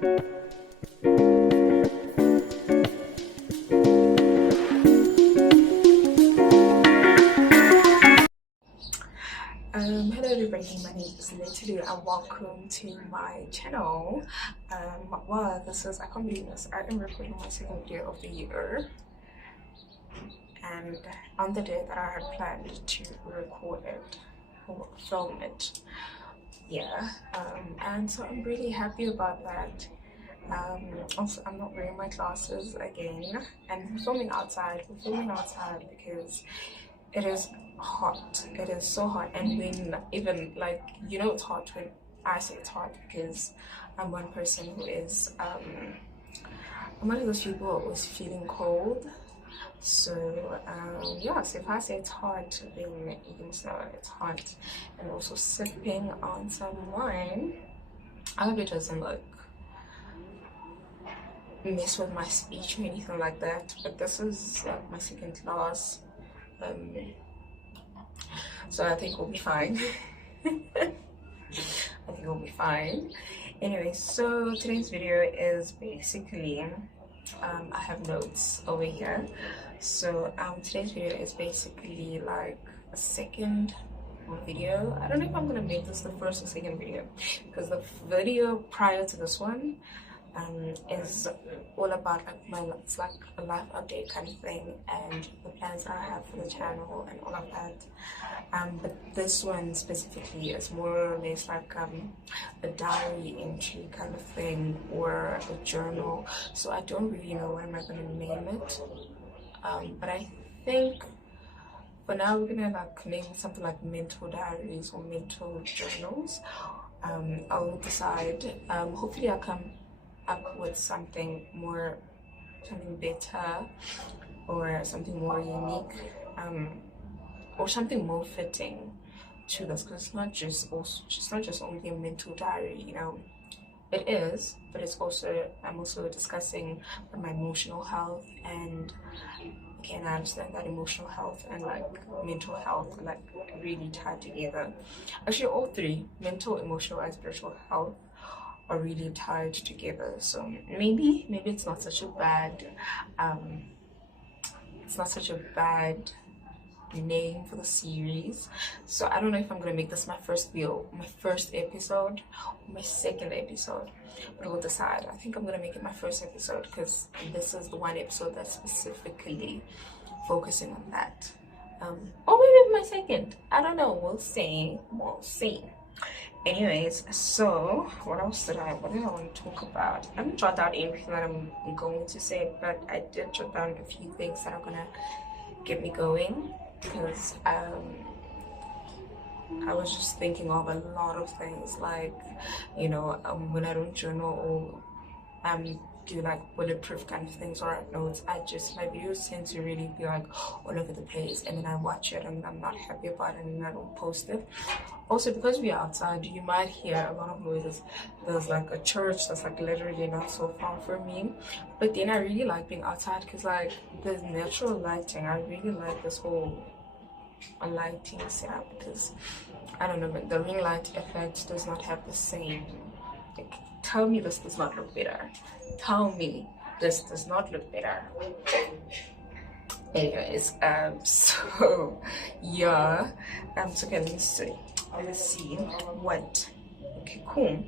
Hello everybody, my name is Literally and welcome to my channel. Wow, I can't believe this. I am recording my second video of the year, and on the day that I had planned to record it or film it, yeah, and so I'm really happy about that. Also, I'm not wearing my glasses again, and we're filming outside because it is hot. It is so hot, and when even like it's hot when I say it's hot because I'm one person who is I'm one of those people who is feeling cold. So yeah, so if I say it's hot, then you can know it's hot. And also sipping on some wine. I hope it doesn't like mess with my speech or anything like that. But this is my second class. Um, so I think we'll be fine. I think we'll be fine. Anyway, so today's video is basically I have notes over here. So today's video is basically like a second video. I don't know if I'm gonna make this the first or second video, because the video prior to this one is all about it's like a life update kind of thing, and the plans that I have for the channel and all of that. But this one specifically is more or less like a diary entry kind of thing, or a journal. So I don't really know what am I gonna name it. But I think for now we're gonna like name something like mental diaries or mental journals. I'll decide. Hopefully I'll come up with something better, or something more unique, or something more fitting to this, because it's not just only a mental diary, it is, but I'm also discussing my emotional health. And again, I understand that emotional health and like mental health are like really tied together. Actually, all three, mental, emotional, and spiritual health, are really tied together. So maybe it's not such a bad name for the series. So I don't know if I'm gonna make this my first video, my first episode, or my second episode, but we'll decide. I think I'm gonna make it my first episode because this is the one episode that's specifically focusing on that. Or maybe my second, I don't know, we'll see. Anyways, so what did I want to talk about? I haven't jotted down everything that I'm going to say, but I did jot down a few things that are gonna get me going, because I was just thinking of a lot of things, like when I don't journal or do like bulletproof kind of things or notes, my videos tend to really be like all over the place, and then I watch it and I'm not happy about it and I don't post it. Also, because we're outside, you might hear a lot of noises. There's like a church that's like literally not so far from me, but then I really like being outside because like there's natural lighting. I really like this whole lighting setup, because I don't know, but the ring light effect does not have the same, like, tell me this does not look better. Tell me this does not look better. Anyways, so yeah, so okay, let's see what. Okay, cool.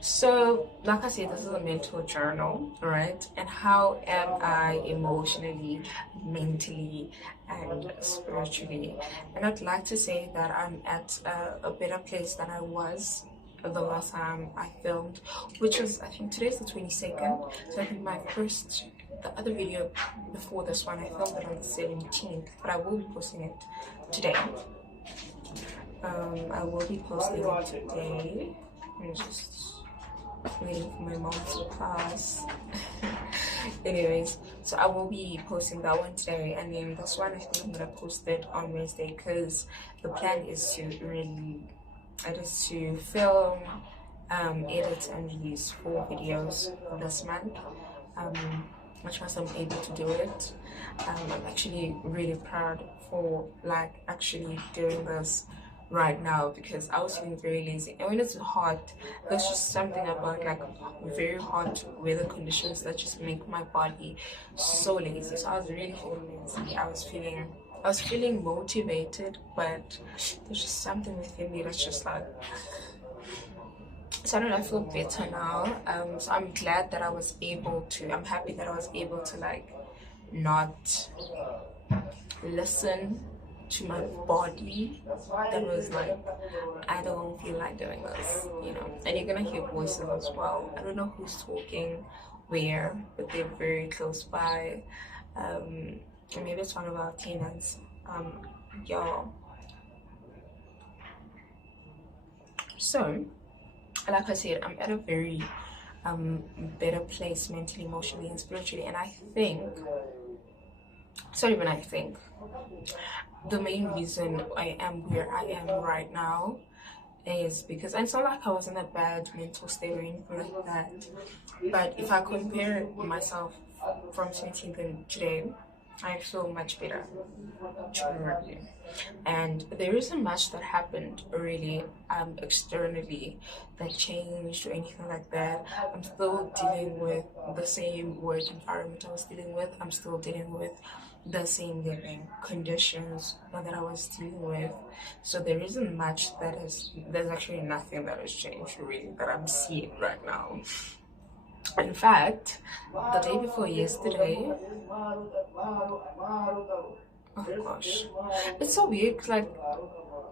So like I said, this is a mental journal, right? And how am I emotionally, mentally, and spiritually? And I'd like to say that I'm at a better place than I was the last time I filmed, which was, I think today's the 22nd. So I think the other video before this one, I filmed it on the 17th, but I will be posting it today. I will be posting it today. I'm just waiting for my mom to pass. Anyways, so I will be posting that one today, and then this one I think I'm gonna post it on Wednesday, because the plan is to film, edit, and release 4 videos this month. I trust I'm able to do it. I'm actually really proud for like actually doing this right now because I was feeling very lazy. And when it's hot, there's just something about like very hot weather conditions that just make my body so lazy. So I was really feeling lazy. I was feeling motivated, but there's just something within me that's just like, so I don't know, I feel better now. So I'm glad that I'm happy that I was able to like not listen to my body that was like, I don't feel like doing this, you know. And you're gonna hear voices as well. I don't know who's talking where, but they're very close by. And maybe it's one of our tenants. Y'all. So, like I said, I'm at a very better place mentally, emotionally, and spiritually. And I think, sorry, when I think, the main reason I am where I am right now is because it's not like I was in a bad mental state or anything like that. But if I compare myself from 17th and today, I feel much better. Truly. And there isn't much that happened really externally that changed or anything like that. I'm still dealing with the same work environment I was dealing with. I'm still dealing with the same living conditions that I was dealing with. So there isn't much there's actually nothing that has changed really that I'm seeing right now. In fact, the day before yesterday, oh gosh, it's so weird. Like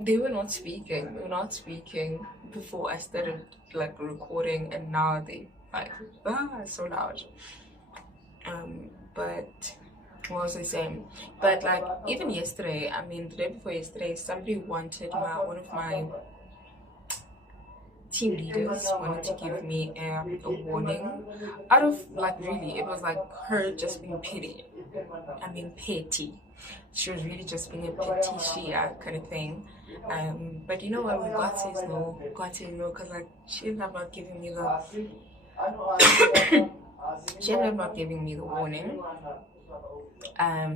they were not speaking. They were not speaking before I started like recording, and now they like so loud. But what was I saying? But like even yesterday, I mean the day before yesterday, somebody wanted one of my team leaders wanted to give me a warning out of like really it was like her just being petty. I mean petty. She was really just being a petty Shia kind of thing. But you know what, when God says no, God says no, because like she ended up not giving me the she ended up not giving me the warning.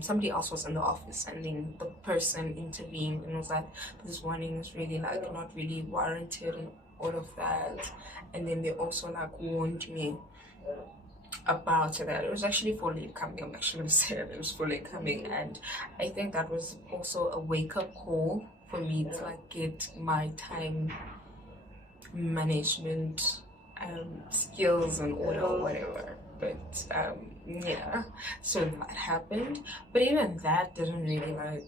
Somebody else was in the office and then the person intervened and was like, this warning is really like not really warranted and all of that. And then they also like warned me about that. It was actually fully coming. I'm actually gonna say it was fully coming, and I think that was also a wake-up call for me to like get my time management skills in order or whatever. But yeah, so that happened. But even that didn't really like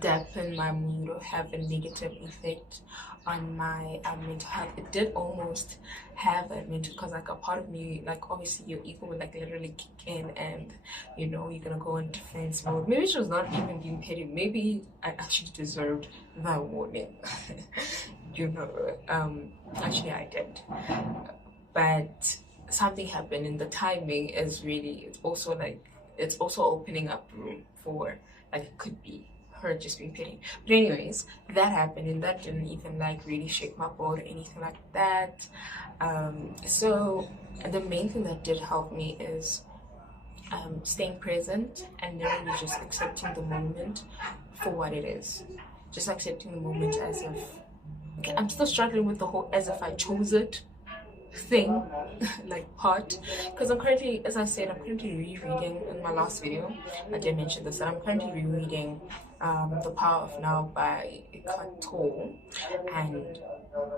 dampen my mood or have a negative effect on my mental health. It did almost have a mental, because like a part of me, like obviously your ego would like literally kick in and you know you're gonna go in defense mode. Maybe she was not even being petty. Maybe I actually deserved that warning. You know, actually I did. But something happened and the timing is really, it's also opening up room for like it could be her just being petty. But anyways, that happened and that didn't even like really shake my boat or anything like that. So the main thing that did help me is staying present and literally just accepting the moment for what it is. Just accepting the moment as if, okay, I'm still struggling with the whole as if I chose it thing, like part, because I'm currently, as I said, I'm currently rereading. In my last video I did mention this, that I'm currently rereading The Power of Now by Eckhart Tolle, and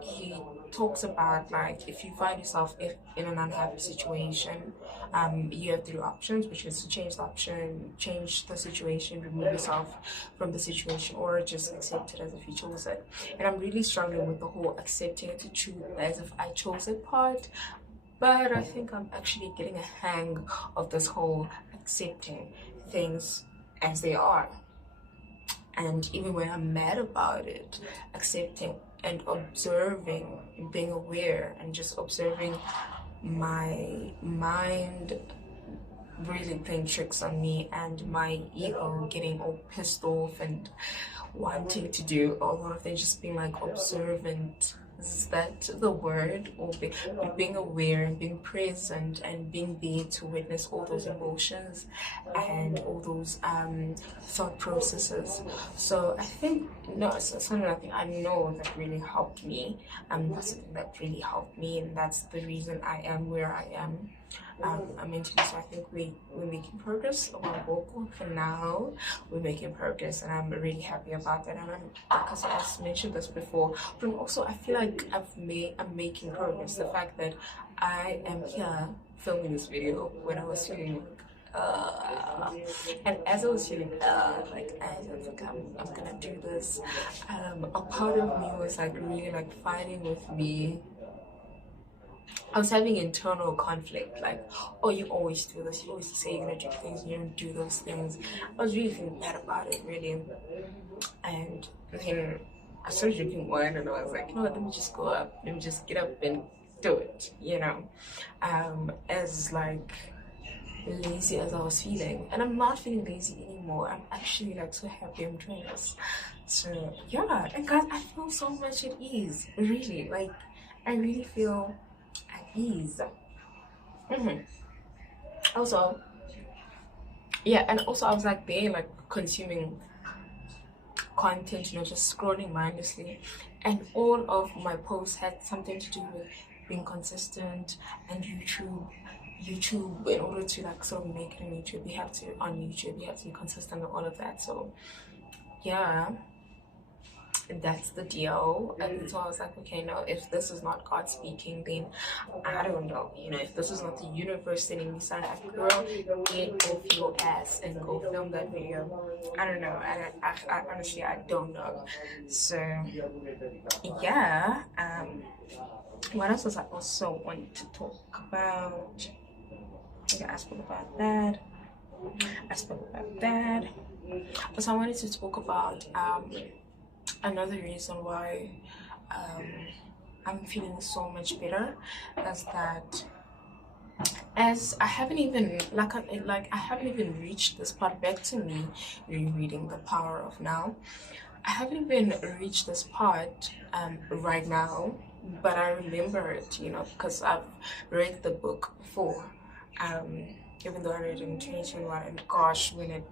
he talks about like if you find yourself in an unhappy situation, you have three options, which is to change the situation, remove yourself from the situation, or just accept it as if you chose it. And I'm really struggling with the whole accepting it to choose as if I chose it part, but I think I'm actually getting a hang of this whole accepting things as they are. And even when I'm mad about it, accepting and observing, being aware and just observing my mind really playing tricks on me and my ego getting all pissed off and wanting to do a lot of things, just being like observant that the word, or being aware and being present and being there to witness all those emotions and all those thought processes. So I think, no, it's something I think I know that really helped me. That's something that really helped me, and that's the reason I am where I am. Mentally. So I think we're making progress on our walk. For now, we're making progress, and I'm really happy about that. And because I've mentioned this before, but also I feel like I'm making progress. The fact that I am here filming this video when I was feeling and as I was feeling like as I was like I'm gonna do this, a part of me was like really like fighting with me. I was having internal conflict, like, oh, you always do this, you always say you're gonna do things, and you don't do those things. I was really feeling bad about it, really. And then I started drinking wine, and I was like, you know what, let me just go up, let me just get up and do it, you know. As like lazy as I was feeling, and I'm not feeling lazy anymore. I'm actually like so happy I'm doing this. So yeah, and guys, I feel so much at ease, really. Like, I really feel at ease. Also, yeah, and also I was like there, like consuming content, you know, just scrolling mindlessly, and all of my posts had something to do with being consistent. And YouTube, in order to like sort of make it on YouTube, you have to be consistent and all of that. So yeah, that's the deal. And so I was like, okay, no, if this is not God speaking, then I don't know, you know, if this is not the universe telling me something, like, girl, get off your ass and go film that video. I don't know. I honestly, I don't know. So yeah, what else was I also want to talk about? Yeah, I spoke about that. So I wanted to talk about another reason why I'm feeling so much better is that as I haven't even I haven't even reached this part. Back to me rereading The Power of Now. I haven't even reached this part right now, but I remember it, you know, because I've read the book before. Even though I read it in 2021, and gosh, when it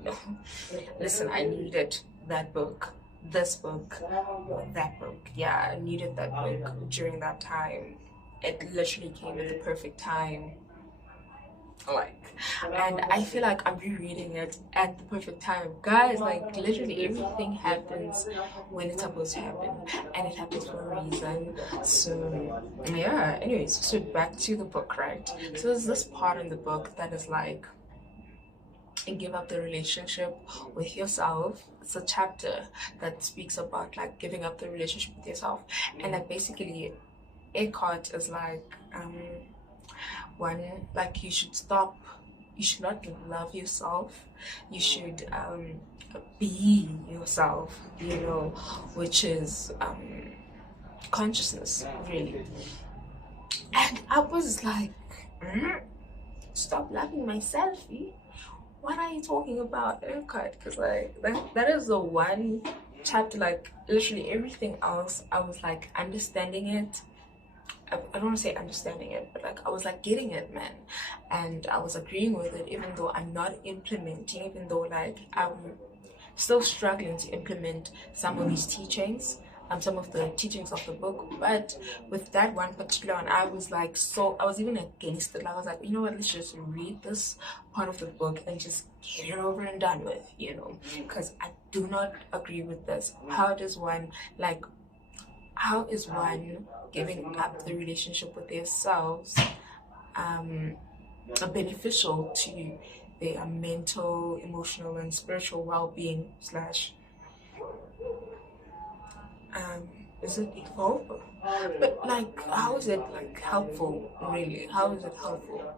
listen, I needed that book, this book, that book. Yeah, I needed that book during that time. It literally came at the perfect time, like, and I feel like I'm rereading it at the perfect time, guys. Like, literally everything happens when it's supposed to happen, and it happens for a reason. So yeah, anyways, so back to the book, right? So there's this part in the book that is like, and give up the relationship with yourself. It's a chapter that speaks about like giving up the relationship with yourself, and like basically Eckhart is like one, like you should not love yourself, you should be yourself, you know, which is consciousness, really. And I was like, stop loving myself, eh? What are you talking about, Eckhart? Because like that is the one chapter, like literally everything else I was like understanding it. I don't want to say understanding it, but like I was like getting it, man, and I was agreeing with it, even though I'm not implementing, even though like I'm still struggling to implement some of these teachings, some of the teachings of the book. But with that one particular one, I was like, so I was even against it. I was like, you know what, let's just read this part of the book and just get it over and done with, you know, because I do not agree with this. How is one giving up the relationship with themselves beneficial to their mental, emotional, and spiritual well-being slash is it evolve? But like, how is it like helpful, really? How is it helpful?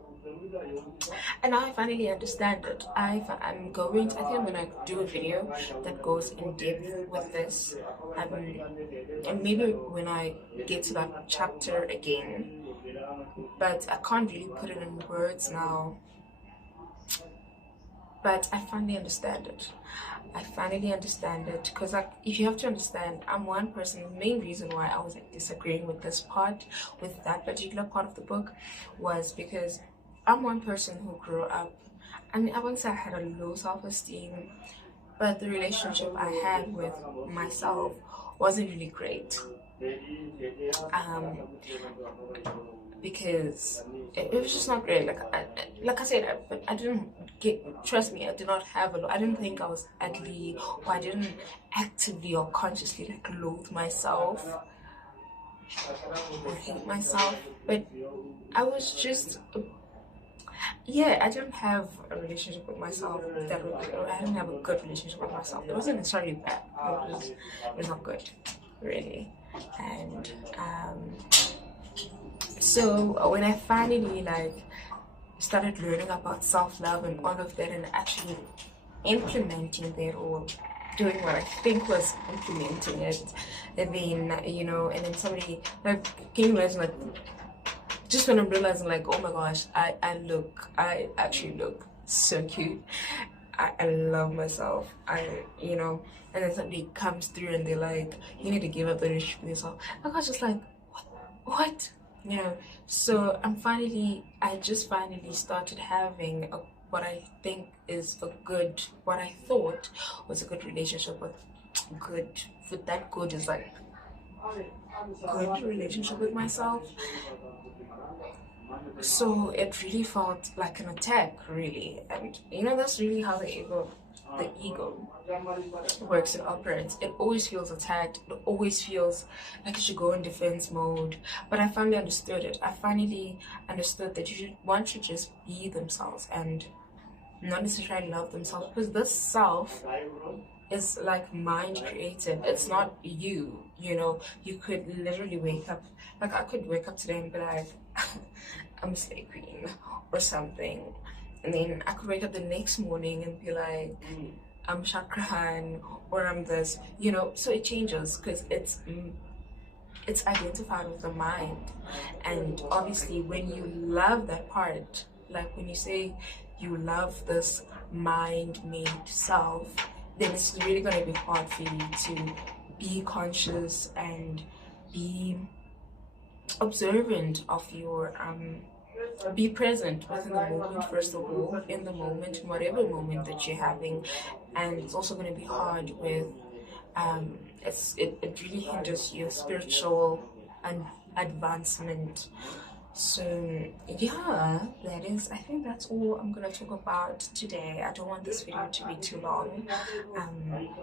And now I finally understand it. I think I'm gonna do a video that goes in depth with this, and maybe when I get to that chapter again, but I can't really put it in words now. but I finally understand it. I finally understand it, because like, if you have to understand, I'm one person. The main reason why I was like disagreeing with this part, with that particular part of the book, was because I'm one person who grew up, I mean, I wouldn't say I had a low self-esteem, but the relationship I had with myself wasn't really great. Um, because it was just not great. Like I said, I didn't get. Trust me, I did not have a. I didn't think I was ugly, or I didn't actively or consciously like loathe myself or hate myself. But I was just, yeah, I didn't have a relationship with myself that was good. I didn't have a good relationship with myself. It wasn't necessarily bad. It was not good, really. And so when I finally like started learning about self-love and all of that, and actually implementing that, or doing what I think was implementing it, and then and then somebody like, can you imagine, like, just when I'm realizing like, oh my gosh, I actually look so cute. I love myself. And then somebody comes through and they're like, you need to give up the relationship with yourself. I was just like, what? So I just finally started having what I think is what I thought was a good relationship with that good is like good relationship with myself. So it really felt like an attack, really. And that's really how the ego works and operates. It always feels attacked. It always feels like it should go in defense mode. But I finally understood it. I finally understood that one should just be themselves and not necessarily love themselves, because this self is like mind created. It's not you. You could literally wake up, like I could wake up today and be like, I'm Slay Queen or something, and then I could wake up the next morning and be like, I'm Shakran, or I'm this, so it changes, because it's identified with the mind. And obviously when you love that part, like when you say you love this mind-made self, then it's really going to be hard for you to be conscious and be observant of your be present within the moment, first of all, in the moment, in whatever moment that you're having. And it's also going to be hard with it really hinders your spiritual advancement. So yeah, I think that's all I'm gonna talk about today. I don't want this video to be too long.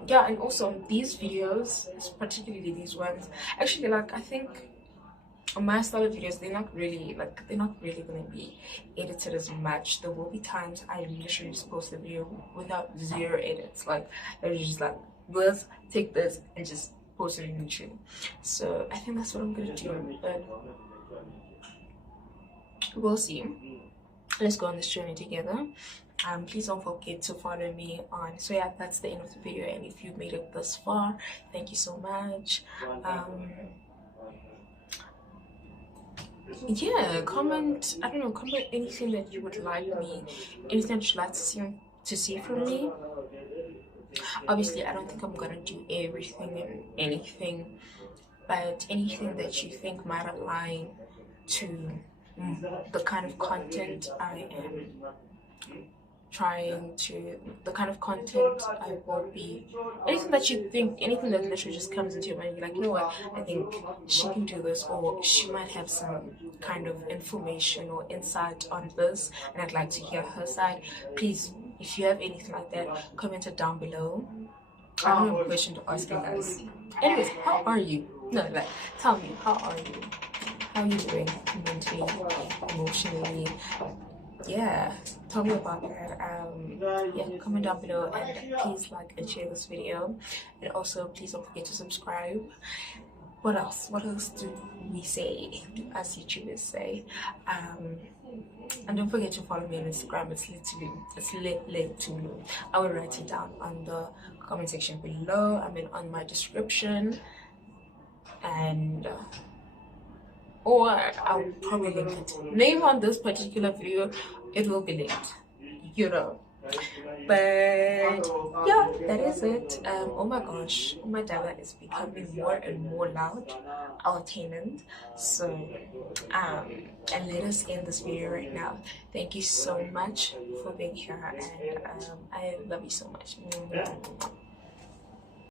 Yeah, and also these videos, particularly these ones, actually, like, I think my style of videos, they're not really going to be edited as much. There will be times I literally just post the video without zero edits, like they're just like, let's take this and just post it on YouTube. So I think that's what I'm gonna do, but we'll see. Let's go on this journey together. Please don't forget to follow me on. So yeah, that's the end of the video, and if you've made it this far, thank you so much. Yeah, comment, I don't know, comment anything that you would like anything that you'd like to see from me. Obviously, I don't think I'm gonna do everything and anything, but anything that you think might align to the kind of content I am the kind of content I will be, anything that literally just comes into your mind, you're like, you know what, I think she can do this, or she might have some kind of information or insight on this, and I'd like to hear her side. Please, if you have anything like that, comment it down below. I don't have a question to ask you guys. Anyways, how are you? No, like, tell me, how are you? How are you doing mentally, emotionally? Yeah, tell me about that. Yeah, comment down below, and please like and share this video, and also please don't forget to subscribe. What else do we say, do us YouTubers say? And don't forget to follow me on Instagram. It's literally I will write it down on the comment section below. I mean, on my description, and or I'll probably link it. Maybe on this particular video it will be linked, But yeah, that is it. Oh my gosh, my data is becoming more and more loud, our tenant. So and let us end this video right now. Thank you so much for being here, and I love you so much.